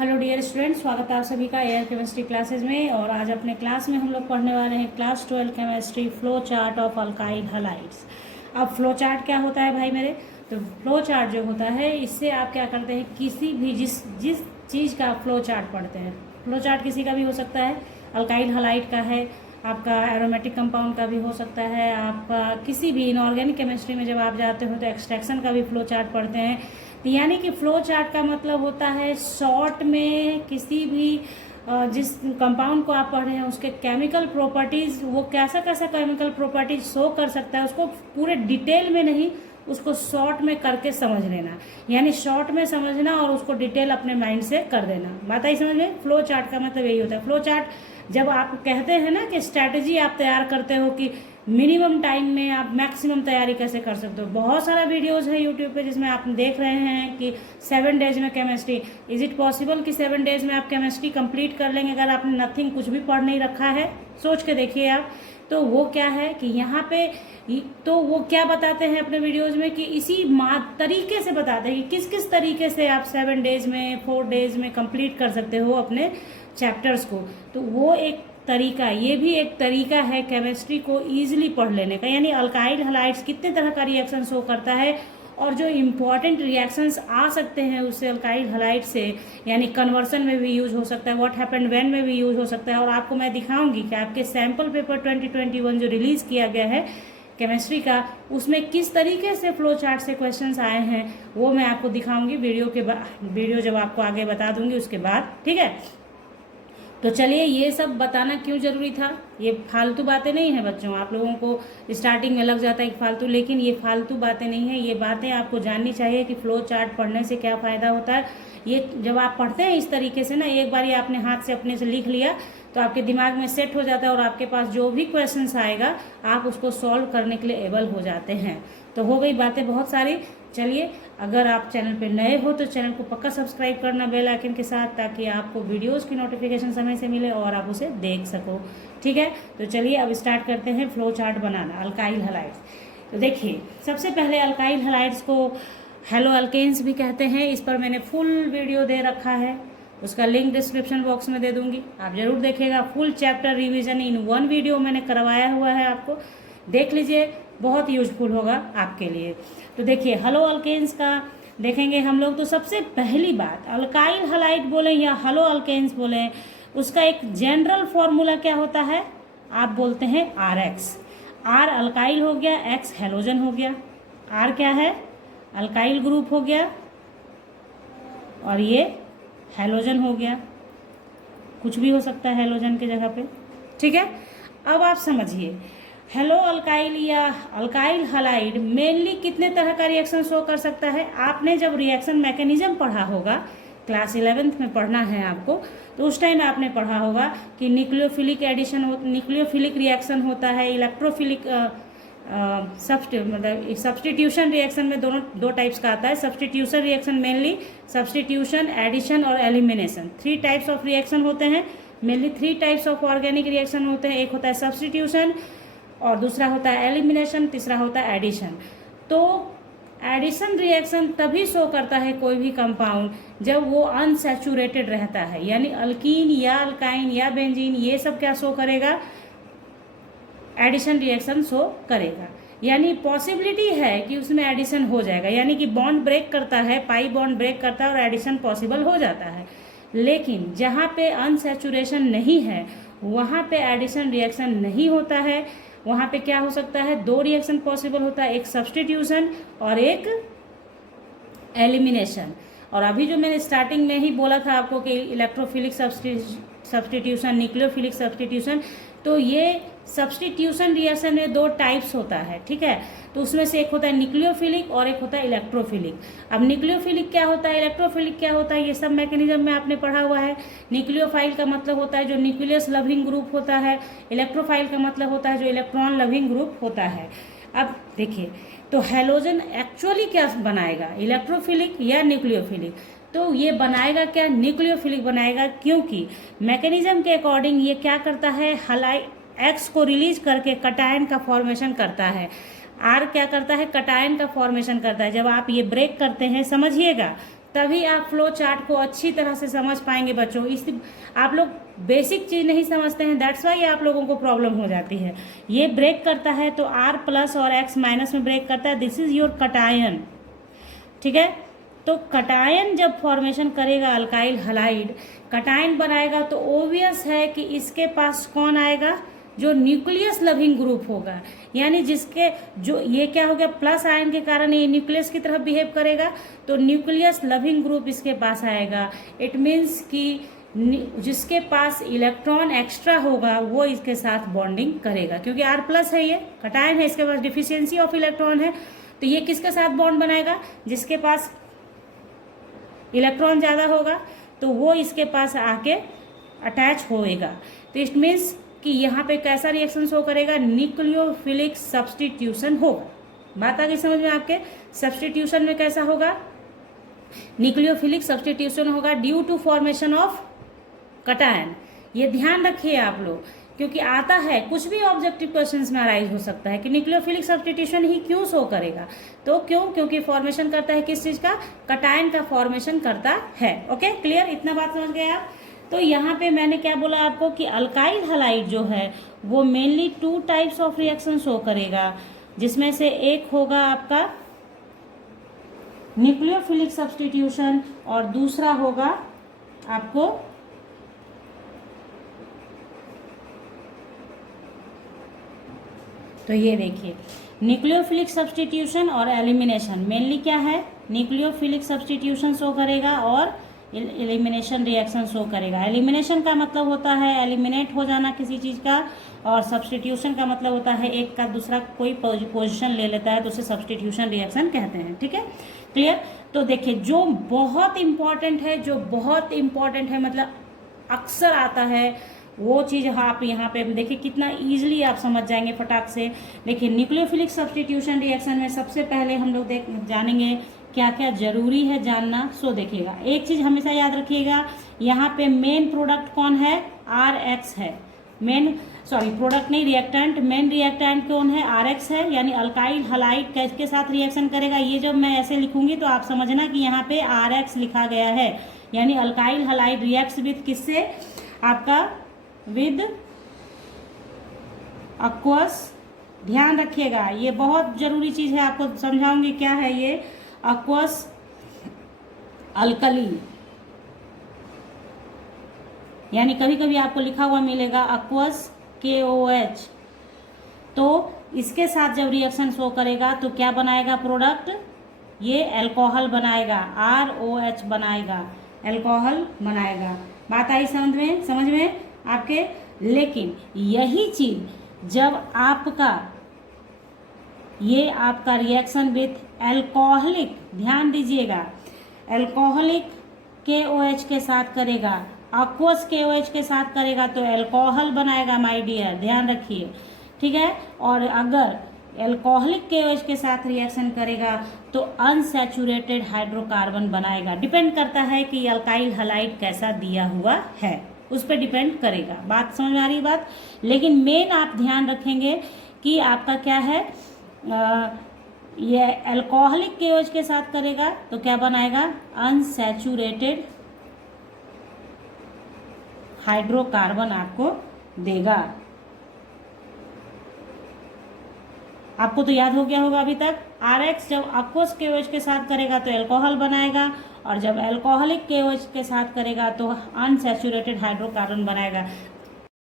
Hello dear student, स्वागत है आप सभी का एयर केमिस्ट्री क्लासेस में। और आज अपने क्लास में हम लोग पढ़ने वाले हैं class 12 chemistry flow chart of alkyl halides. अब फ्लो चार्ट क्या होता है भाई मेरे? तो फ्लो चार्ट जो होता है इससे आप क्या करते हैं, किसी भी जिस जिस चीज़ का आप फ्लो चार्ट पढ़ते हैं, फ्लो चार्ट किसी का भी हो सकता है, अल्काइल हैलाइड का है, आपका एरोमेटिक कंपाउंड का भी हो सकता है, आपका किसी भी इनऑर्गेनिक केमिस्ट्री में जब आप जाते हो तो एक्सट्रैक्शन का भी फ्लो चार्ट पढ़ते हैं। तो यानी कि फ्लो चार्ट का मतलब होता है शॉर्ट में किसी भी जिस कंपाउंड को आप पढ़ रहे हैं उसके केमिकल प्रॉपर्टीज़, वो कैसा कैसा केमिकल प्रॉपर्टीज शो कर सकता है उसको पूरे डिटेल में नहीं, उसको शॉर्ट में करके समझ लेना। यानी शॉर्ट में समझना और उसको डिटेल अपने माइंड से कर देना। बात आई समझ में? फ्लो चार्ट का मतलब यही होता है। फ्लो चार्ट जब आप कहते हैं ना कि स्ट्रैटेजी आप तैयार करते हो कि मिनिमम टाइम में आप मैक्सिमम तैयारी कैसे कर सकते हो। बहुत सारा वीडियोस है यूट्यूब पे जिसमें आप देख रहे हैं कि 7 डेज में केमिस्ट्री। इज इट पॉसिबल कि 7 डेज में आप केमिस्ट्री कंप्लीट कर लेंगे अगर आपने नथिंग कुछ भी पढ़ नहीं रखा है? सोच के देखिए आप। तो वो क्या है कि यहाँ पे तो वो क्या बताते हैं अपने वीडियोज में कि इसी तरीके से बताते हैं कि किस किस तरीके से आप 7 डेज में 4 डेज में कंप्लीट कर सकते हो अपने चैप्टर्स को। तो वो एक तरीका, ये भी एक तरीका है केमिस्ट्री को ईजिली पढ़ लेने का। यानी अल्काइल हैलाइड्स कितने तरह का रिएक्शन शो करता है और जो इम्पॉर्टेंट रिएक्शंस आ सकते हैं उससे अल्काइल हैलाइड से, यानी कन्वर्सन में भी यूज हो सकता है, व्हाट हैपेंड व्हेन में भी यूज हो सकता है। और आपको मैं दिखाऊंगी कि आपके सैम्पल पेपर 2021 जो रिलीज किया गया है केमिस्ट्री का, उसमें किस तरीके से फ्लो चार्ट से क्वेश्चंस आए हैं वो मैं आपको दिखाऊंगी वीडियो जब आपको आगे बता दूंगी उसके बाद। ठीक है, तो चलिए, ये सब बताना क्यों जरूरी था? ये फालतू बातें नहीं है बच्चों। आप लोगों को स्टार्टिंग में लग जाता है कि फालतू, लेकिन ये फालतू बातें नहीं है। ये बातें आपको जाननी चाहिए कि फ्लो चार्ट पढ़ने से क्या फ़ायदा होता है। ये जब आप पढ़ते हैं इस तरीके से ना, एक बार ये आपने हाथ से अपने से लिख लिया तो आपके दिमाग में सेट हो जाता है और आपके पास जो भी क्वेश्चंस आएगा आप उसको सॉल्व करने के लिए एबल हो जाते हैं। तो हो गई बातें बहुत सारी। चलिए, अगर आप चैनल पे नए हो तो चैनल को पक्का सब्सक्राइब करना बेल आइकन के साथ, ताकि आपको वीडियोस की नोटिफिकेशन समय से मिले और आप उसे देख सको। ठीक है, तो चलिए अब स्टार्ट करते हैं फ्लो चार्ट बनाना अल्काइल हैलाइड्स। तो देखिए, सबसे पहले अल्काइल हैलाइड्स को हेलो अल्केन्स भी कहते हैं। इस पर मैंने फुल वीडियो दे रखा है, उसका लिंक डिस्क्रिप्शन बॉक्स में दे दूंगी, आप जरूर देखिएगा। फुल चैप्टर रिवीजन इन 1 वीडियो मैंने करवाया हुआ है, आपको देख लीजिए, बहुत यूजफुल होगा आपके लिए। तो देखिए, हेलो अल्केन्स का देखेंगे हम लोग। तो सबसे पहली बात, अल्काइल हैलाइड बोले या हेलो अल्केन्स बोले, उसका एक जनरल फॉर्मूला क्या होता है? आप बोलते हैं RX। R अल्काइल हो गया, X हेलोजन हो गया। R क्या है? अल्काइल ग्रुप हो गया और ये हेलोजन हो गया। कुछ भी हो सकता है हेलोजन की जगह पे। ठीक है, अब आप समझिए, हेलो अल्काइल या अल्काइल हैलाइड मेनली कितने तरह का रिएक्शन शो कर सकता है? आपने जब रिएक्शन मैकेनिज्म पढ़ा होगा, क्लास 11th में पढ़ना है आपको, तो उस टाइम आपने पढ़ा होगा कि न्यूक्लियोफिलिक न्यूक्लियोफिलिक रिएक्शन होता है, इलेक्ट्रोफिलिक मतलब सब्सटीट्यूशन रिएक्शन में दो टाइप्स का आता है। Substitution reaction mainly substitution, addition और एलिमिनेशन, 3 टाइप्स ऑफ रिएक्शन होते हैं। Mainly 3 types of organic reaction होते हैं। एक होता है सब्सटीट्यूशन, और दूसरा होता है एलिमिनेशन, तीसरा होता है एडिशन। तो एडिशन रिएक्शन तभी शो करता है कोई भी कंपाउंड जब वो अनसैचुरेटेड रहता है। यानी अल्कीन या अल्काइन या बेंजीन, ये सब क्या शो करेगा? एडिशन रिएक्शन शो करेगा। यानी पॉसिबिलिटी है कि उसमें एडिशन हो जाएगा, यानी कि बॉन्ड ब्रेक करता है, पाई बॉन्ड ब्रेक करता है और एडिशन पॉसिबल हो जाता है। लेकिन जहाँ पे अनसैचुरेशन नहीं है वहाँ पे एडिशन रिएक्शन नहीं होता है। वहाँ पे क्या हो सकता है? 2 रिएक्शन पॉसिबल होता है, एक सब्सटीट्यूशन और एक एलिमिनेशन। और अभी जो मैंने स्टार्टिंग में ही बोला था आपको कि इलेक्ट्रोफिलिक सब्सटीट्यूशन, न्यूक्लियोफिलिक सब्सटीट्यूशन, तो ये सब्सटीट्यूशन रिएक्शन में 2 टाइप्स होता है। ठीक है, तो उसमें से एक होता है न्यूक्लियोफिलिक और एक होता है इलेक्ट्रोफिलिक। अब न्यूक्लियोफिलिक क्या होता है, इलेक्ट्रोफिलिक क्या होता है, ये सब मैकेनिज्म में आपने पढ़ा हुआ है। न्यूक्लियोफाइल का मतलब होता है जो न्यूक्लियस लविंग ग्रुप होता है, इलेक्ट्रोफाइल का मतलब होता है जो इलेक्ट्रॉन लविंग ग्रुप होता है। अब देखिए, तो हेलोजन एक्चुअली क्या बनाएगा, इलेक्ट्रोफिलिक या न्यूक्लियोफिलिक? तो ये बनाएगा क्या? न्यूक्लियोफिलिक बनाएगा, क्योंकि मैकेनिज्म के अकॉर्डिंग ये क्या करता है, X को रिलीज करके कटायन का फॉर्मेशन करता है। R क्या करता है? कटायन का फॉर्मेशन करता है। जब आप ये ब्रेक करते हैं, समझिएगा, तभी आप फ्लो चार्ट को अच्छी तरह से समझ पाएंगे बच्चों। इस आप लोग बेसिक चीज़ नहीं समझते हैं, दैट्स वाई आप लोगों को प्रॉब्लम हो जाती है। ये ब्रेक करता है तो R प्लस और X माइनस में ब्रेक करता है, दिस इज योर कटायन, ठीक है। तो कटायन जब फॉर्मेशन करेगा अल्काइल हलाइड, कटायन बनाएगा, तो ओबियस है कि इसके पास कौन आएगा, जो न्यूक्लियस लविंग ग्रुप होगा, यानी जिसके जो ये क्या हो गया, प्लस आयन के कारण ये न्यूक्लियस की तरफ बिहेव करेगा, तो न्यूक्लियस लविंग ग्रुप इसके पास आएगा। इट मीन्स कि जिसके पास इलेक्ट्रॉन एक्स्ट्रा होगा वो इसके साथ बॉन्डिंग करेगा, क्योंकि R प्लस है, ये कटायन है, इसके पास डिफिशियंसी ऑफ इलेक्ट्रॉन है, तो ये किसके साथ बॉन्ड बनाएगा, जिसके पास इलेक्ट्रॉन ज़्यादा होगा तो वो इसके पास आके अटैच होएगा। तो इट मीन्स कि यहाँ पे कैसा रिएक्शन शो करेगा, न्यूक्लियोफिलिक सब्सटीट्यूशन होगा। बात आ गई समझ में आपके। सब्सटीट्यूशन में कैसा होगा, न्यूक्लियोफिलिक सब्सटीट्यूशन होगा due to formation of cation. ये ध्यान रखिए आप लोग, क्योंकि आता है कुछ भी ऑब्जेक्टिव क्वेश्चंस में अराइज हो सकता है कि न्यूक्लियोफिलिक सब्सटीट्यूशन ही क्यों शो करेगा, तो क्यों, क्योंकि फॉर्मेशन करता है किस चीज का, कटायन का फॉर्मेशन करता है। ओके क्लियर, इतना बात समझ गए आप। तो यहाँ पे मैंने क्या बोला आपको कि अल्काइल हलाइड जो है वो mainly 2 types of reaction show करेगा, जिसमें से एक होगा आपका न्यूक्लियोफिलिक सब्सटीट्यूशन और दूसरा होगा आपको तो ये देखिए न्यूक्लियोफिलिक सब्सटीट्यूशन और एलिमिनेशन। मेनली क्या है, न्यूक्लियोफिलिक सब्सटीट्यूशन शो करेगा और एलिमिनेशन रिएक्शन शो करेगा। एलिमिनेशन का मतलब होता है एलिमिनेट हो जाना किसी चीज़ का, और सब्सटीट्यूशन का मतलब होता है एक का दूसरा कोई पोजीशन ले लेता है तो उसे सब्सटीट्यूशन रिएक्शन कहते हैं, ठीक है क्लियर। तो देखिए जो बहुत इंपॉर्टेंट है, जो बहुत इंपॉर्टेंट है, मतलब अक्सर आता है वो चीज़ आप यहाँ पे देखिए कितना इजीली आप समझ जाएंगे फटाक से। देखिए न्यूक्लियोफिलिक सब्सटीट्यूशन रिएक्शन में सबसे पहले हम लोग जानेंगे क्या क्या जरूरी है जानना। सो देखिएगा एक चीज़ हमेशा याद रखिएगा, यहाँ पे मेन प्रोडक्ट कौन है, RX है। प्रोडक्ट नहीं, रिएक्टेंट, मेन रिएक्टेंट कौन है, RX है, यानी अल्काइल हलाइड के साथ रिएक्शन करेगा। ये जब मैं ऐसे लिखूंगी तो आप समझना कि यहाँ पे RX लिखा गया है, यानी अल्काइल हलाइड रिएक्ट्स विद किससे, आपका विद एक्वस। ध्यान रखिएगा ये बहुत जरूरी चीज है, आपको समझाऊंगी क्या है ये एक्वस अल्कली, यानी कभी कभी आपको लिखा हुआ मिलेगा एक्वस KOH। तो इसके साथ जब रिएक्शन शो करेगा तो क्या बनाएगा प्रोडक्ट, ये अल्कोहल बनाएगा, ROH बनाएगा, अल्कोहल बनाएगा। बात आई समझ में आपके। लेकिन यही चीज जब ये आपका रिएक्शन विथ अल्कोहलिक, ध्यान दीजिएगा, अल्कोहलिक KOH के साथ करेगा, एक्वस KOH के साथ करेगा तो अल्कोहल बनाएगा माय डियर, ध्यान रखिए, ठीक है। और अगर अल्कोहलिक KOH के साथ रिएक्शन करेगा तो अनसैचुरेटेड हाइड्रोकार्बन बनाएगा। डिपेंड करता है कि अल्काइल हलाइड कैसा दिया हुआ है, उस पर डिपेंड करेगा। बात समझ में आ रही बात। लेकिन मेन आप ध्यान रखेंगे कि आपका क्या है, ये अल्कोहलिक KOH के साथ करेगा तो क्या बनाएगा, अनसैचुरेटेड हाइड्रोकार्बन आपको देगा। आपको तो याद हो गया होगा अभी तक, RX जब एक्वस KOH के साथ करेगा तो अल्कोहल बनाएगा, और जब अल्कोहलिक KOH के साथ करेगा तो अनसैचुरेटेड हाइड्रोकार्बन बनाएगा।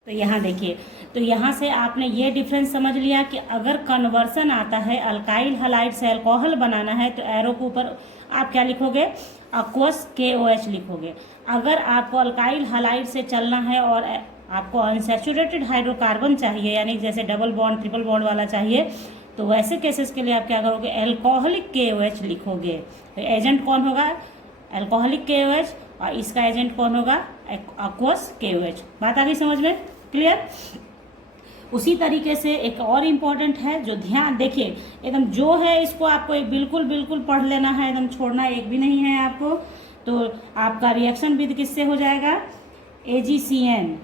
तो यहाँ देखिए, तो यहाँ से आपने ये डिफरेंस समझ लिया कि अगर कन्वर्सन आता है अल्काइल हलाइड से अल्कोहल बनाना है तो एरो के ऊपर आप क्या लिखोगे, एक्वस KOH लिखोगे। अगर आपको अल्काइल हलाइड से चलना है और आपको अनसैचुरेटेड हाइड्रोकार्बन चाहिए, यानी जैसे डबल बॉन्ड ट्रिपल बॉन्ड वाला चाहिए, तो वैसे केसेस के लिए आप क्या करोगे, अल्कोहलिक KOH लिखोगे। तो एजेंट कौन होगा, अल्कोहलिक KOH, और इसका एजेंट कौन होगा, एक्वस KOH। बात आ गई समझ में, क्लियर। उसी तरीके से एक और इम्पॉर्टेंट है जो ध्यान देखिए, एकदम जो है इसको आपको बिल्कुल बिल्कुल पढ़ लेना है, एकदम छोड़ना एक भी नहीं है आपको। तो आपका रिएक्शन विद किससे हो जाएगा, AgCN।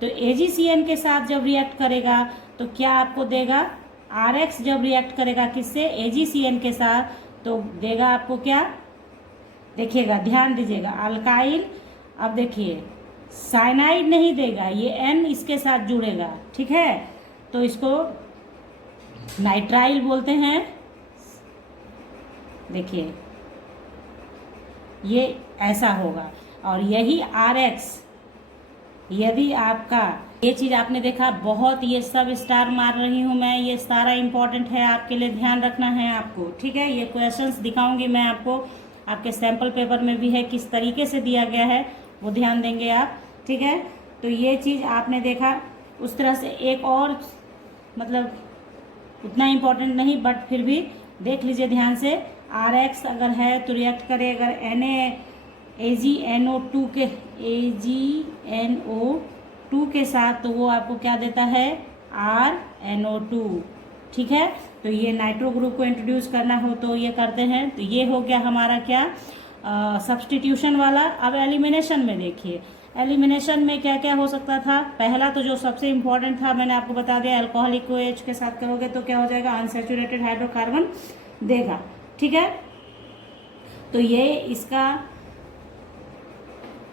तो AgCN के साथ जब रिएक्ट करेगा तो क्या आपको देगा, RX जब रिएक्ट करेगा किससे, AgCN के साथ, तो देगा आपको क्या, देखिएगा ध्यान दीजिएगा, अल्काइल। अब देखिए साइनाइड नहीं देगा, ये N इसके साथ जुड़ेगा, ठीक है, तो इसको नाइट्राइल बोलते हैं। देखिए ये ऐसा होगा। और यही RX, यदि आपका ये चीज़ आपने देखा, बहुत ये सब स्टार मार रही हूँ मैं, ये सारा इंपॉर्टेंट है आपके लिए, ध्यान रखना है आपको, ठीक है। ये क्वेश्चंस दिखाऊंगी मैं आपको, आपके सैम्पल पेपर में भी है, किस तरीके से दिया गया है वो ध्यान देंगे आप, ठीक है। तो ये चीज़ आपने देखा। उस तरह से एक और, मतलब उतना इम्पोर्टेंट नहीं बट फिर भी देख लीजिए ध्यान से। RX अगर है तो रिएक्ट करे अगर AgNO2 के AgNO2 के साथ, तो वो आपको क्या देता है, RNO2, ठीक है। तो ये नाइट्रो ग्रुप को इंट्रोड्यूस करना हो तो ये करते हैं। तो ये हो गया हमारा क्या, सब्स्टिट्यूशन वाला। अब एलिमिनेशन में देखिए, एलिमिनेशन में क्या क्या हो सकता था। पहला तो जो सबसे इम्पोर्टेंट था मैंने आपको बता दिया, अल्कोहलिक को H के साथ करोगे तो क्या हो जाएगा, अनसैचुरेटेड हाइड्रोकार्बन देगा, ठीक है। तो ये इसका,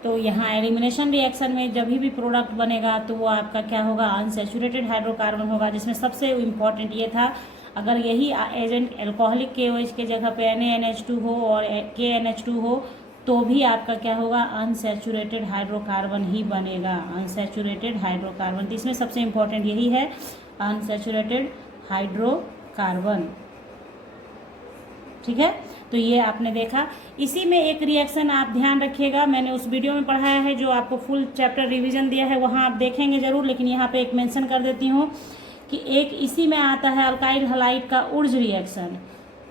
तो यहाँ एलिमिनेशन रिएक्शन में जब भी प्रोडक्ट बनेगा तो वो आपका क्या होगा, अनसैचुरेटेड हाइड्रोकार्बन होगा, जिसमें सबसे इम्पॉर्टेंट ये था, अगर यही एजेंट अल्कोहलिक KOH के जगह पे NaNH2 हो और KNH2 हो तो भी आपका क्या होगा, अनसैचुरेटेड हाइड्रोकार्बन ही बनेगा, अनसैचुरेटेड हाइड्रोकार्बन। तो इसमें सबसे इम्पॉर्टेंट यही है, अनसैचुरेटेड हाइड्रोकार्बन, ठीक है। तो ये आपने देखा। इसी में एक रिएक्शन आप ध्यान रखिएगा, मैंने उस वीडियो में पढ़ाया है जो आपको फुल चैप्टर रिवीजन दिया है, वहाँ आप देखेंगे जरूर, लेकिन यहाँ पे एक मेंशन कर देती हूँ कि एक इसी में आता है अल्काइल हलाइड का उर्ज रिएक्शन।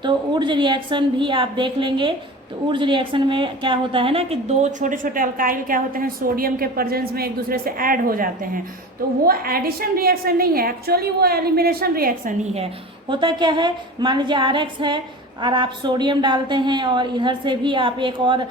तो उर्ज रिएक्शन भी आप देख लेंगे। तो उर्ज रिएक्शन में क्या होता है ना कि दो छोटे छोटे अल्काइल क्या होते हैं, सोडियम के प्रेजेंस में एक दूसरे से ऐड हो जाते हैं। तो वो एडिशन रिएक्शन नहीं है, एक्चुअली वो एलिमिनेशन रिएक्शन ही है। होता क्या है, मान लीजिए RX है और आप सोडियम डालते हैं और इधर से भी आप एक और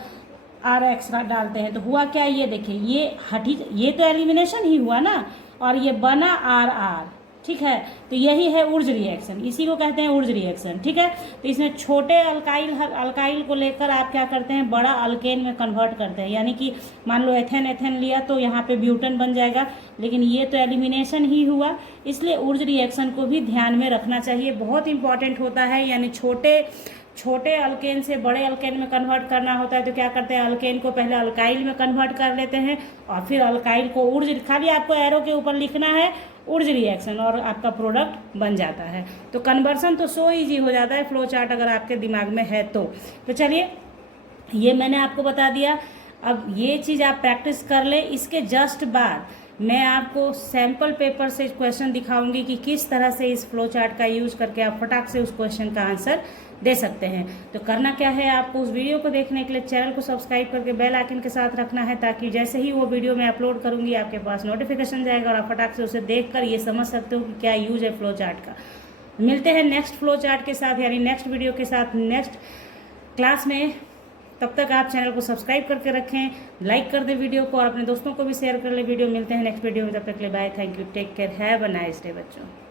RX डालते हैं, तो हुआ क्या, ये देखिए ये हटी, ये तो एलिमिनेशन ही हुआ ना, और ये बना RR, ठीक है। तो यही है उर्ज रिएक्शन, इसी को कहते हैं उर्ज रिएक्शन, ठीक है। तो इसमें छोटे अल्काइल को लेकर आप क्या करते हैं, बड़ा अल्केन में कन्वर्ट करते हैं, यानी कि मान लो एथेन लिया तो यहाँ पे ब्यूटेन बन जाएगा, लेकिन ये तो एलिमिनेशन ही हुआ, इसलिए उर्ज रिएक्शन को भी ध्यान में रखना चाहिए, बहुत इंपॉर्टेंट होता है। यानी छोटे अल्केन से बड़े अल्केन में कन्वर्ट करना होता है तो क्या करते हैं, अल्केन को पहले अल्काइल में कन्वर्ट कर लेते हैं और फिर अल्काइल को उर्ज, खाली आपको एरो के ऊपर लिखना है उर्ज रिएक्शन और आपका प्रोडक्ट बन जाता है। तो कन्वर्सन तो सो ईजी हो जाता है, फ्लो चार्ट अगर आपके दिमाग में है तो चलिए ये मैंने आपको बता दिया। अब ये चीज़ आप प्रैक्टिस कर ले, इसके जस्ट बाद मैं आपको सैम्पल पेपर से क्वेश्चन दिखाऊंगी कि किस तरह से इस फ्लो चार्ट का यूज करके आप फटाक से उस क्वेश्चन का आंसर दे सकते हैं। तो करना क्या है, आपको उस वीडियो को देखने के लिए चैनल को सब्सक्राइब करके बेल आइकन के साथ रखना है, ताकि जैसे ही वो वीडियो मैं अपलोड करूंगी आपके पास नोटिफिकेशन जाएगा और आप फटाक से उसे देखकर ये समझ सकते हो कि क्या यूज है फ्लो चार्ट का। मिलते हैं नेक्स्ट फ्लो चार्ट के साथ, यानी नेक्स्ट वीडियो के साथ नेक्स्ट क्लास में। तब तक आप चैनल को सब्सक्राइब करके रखें, लाइक कर दें वीडियो को और अपने दोस्तों को भी शेयर कर ले वीडियो। मिलते हैं नेक्स्ट वीडियो में, तब तक के लिए bye, thank you, take care, have a nice day बच्चों।